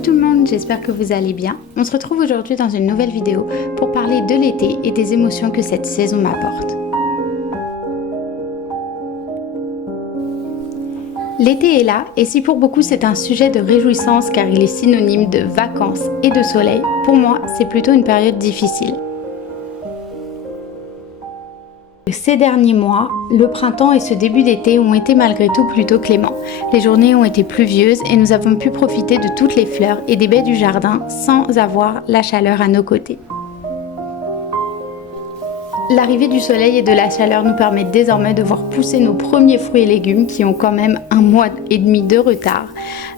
Coucou tout le monde, j'espère que vous allez bien. On se retrouve aujourd'hui dans une nouvelle vidéo pour parler de l'été et des émotions que cette saison m'apporte. L'été est là et si pour beaucoup c'est un sujet de réjouissance car il est synonyme de vacances et de soleil, pour moi c'est plutôt une période difficile. Ces derniers mois, le printemps et ce début d'été ont été malgré tout plutôt cléments. Les journées ont été pluvieuses et nous avons pu profiter de toutes les fleurs et des baies du jardin sans avoir la chaleur à nos côtés. L'arrivée du soleil et de la chaleur nous permet désormais de voir pousser nos premiers fruits et légumes qui ont quand même 1 mois et demi de retard.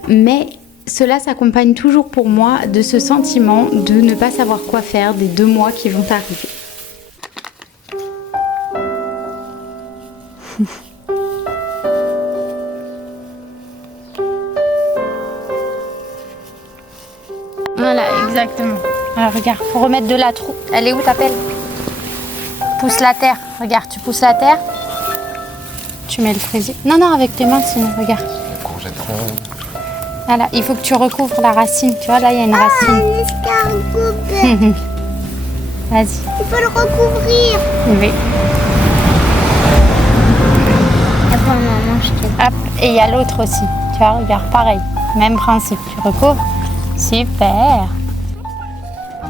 Mais cela s'accompagne toujours pour moi de ce sentiment de ne pas savoir quoi faire des 2 mois qui vont arriver. Voilà, exactement. Alors regarde, faut remettre de la trou. Elle est où ta pelle? Pousse la terre. Regarde, tu pousses la terre. Tu mets le fraisier. Non, non, avec tes mains sinon, regarde. Courgette ronde. Voilà, il faut que tu recouvres la racine. Tu vois, là, il y a une racine. L'escargot. Vas-y. Il faut le recouvrir. Oui. Attends, maman, je te... Hop, et il y a l'autre aussi. Tu vois, regarde, pareil. Même principe. Tu recouvres. Super.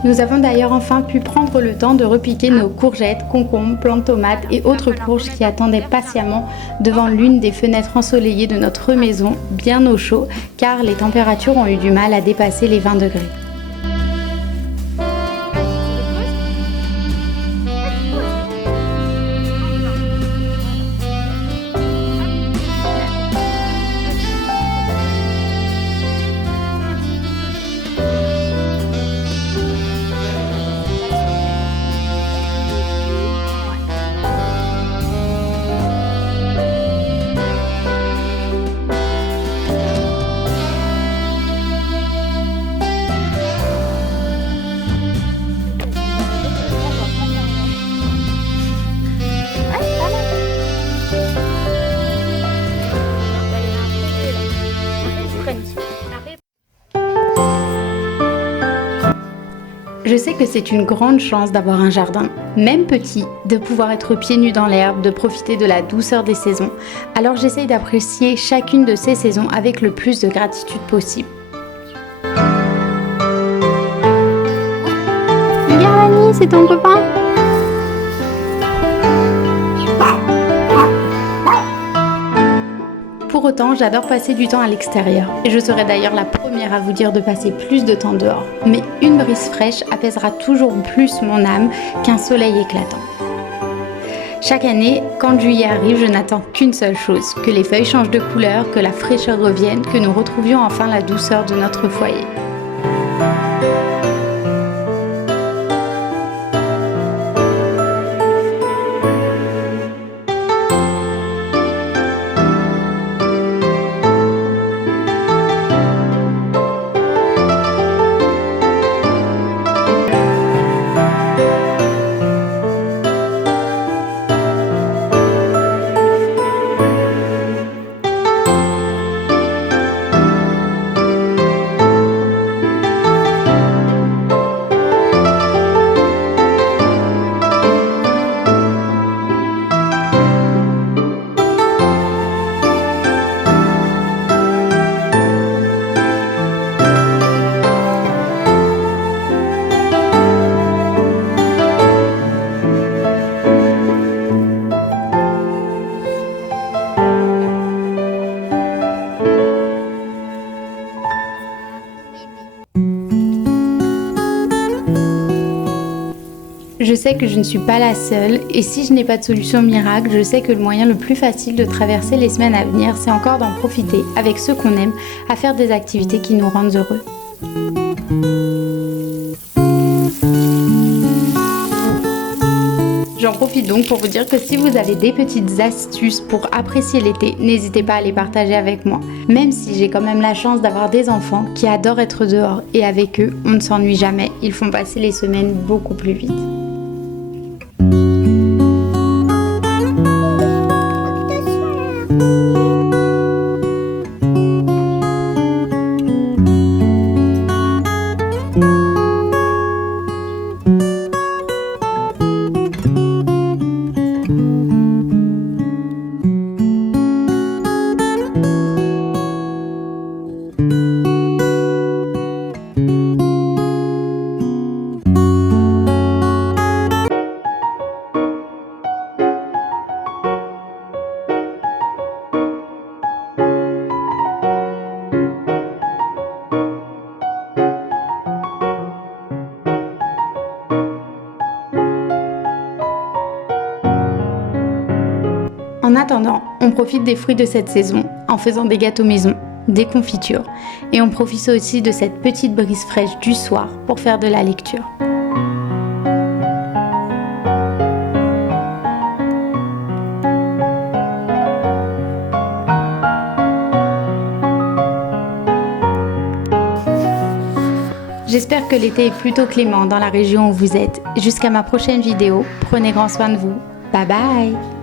Nous avons d'ailleurs enfin pu prendre le temps de repiquer nos courgettes, concombres, plantes de tomates et autres courges qui attendaient patiemment devant l'une des fenêtres ensoleillées de notre maison, bien au chaud, car les températures ont eu du mal à dépasser les 20 degrés. Je sais que c'est une grande chance d'avoir un jardin, même petit, de pouvoir être pieds nus dans l'herbe, de profiter de la douceur des saisons. Alors j'essaye d'apprécier chacune de ces saisons avec le plus de gratitude possible. Regarde Annie, c'est ton copain. Pour autant, j'adore passer du temps à l'extérieur. Et je serai d'ailleurs la première à vous dire de passer plus de temps dehors. Mais une brise fraîche apaisera toujours plus mon âme qu'un soleil éclatant. Chaque année, quand juillet arrive, je n'attends qu'une seule chose, que les feuilles changent de couleur, que la fraîcheur revienne, que nous retrouvions enfin la douceur de notre foyer. Je sais que je ne suis pas la seule et si je n'ai pas de solution miracle, je sais que le moyen le plus facile de traverser les semaines à venir, c'est encore d'en profiter avec ceux qu'on aime, à faire des activités qui nous rendent heureux. J'en profite donc pour vous dire que si vous avez des petites astuces pour apprécier l'été, n'hésitez pas à les partager avec moi. Même si j'ai quand même la chance d'avoir des enfants qui adorent être dehors et avec eux, on ne s'ennuie jamais, ils font passer les semaines beaucoup plus vite. attendant, on profite des fruits de cette saison en faisant des gâteaux maison, des confitures, et on profite aussi de cette petite brise fraîche du soir pour faire de la lecture. J'espère que l'été est plutôt clément dans la région où vous êtes. Jusqu'à ma prochaine vidéo, prenez grand soin de vous. Bye bye!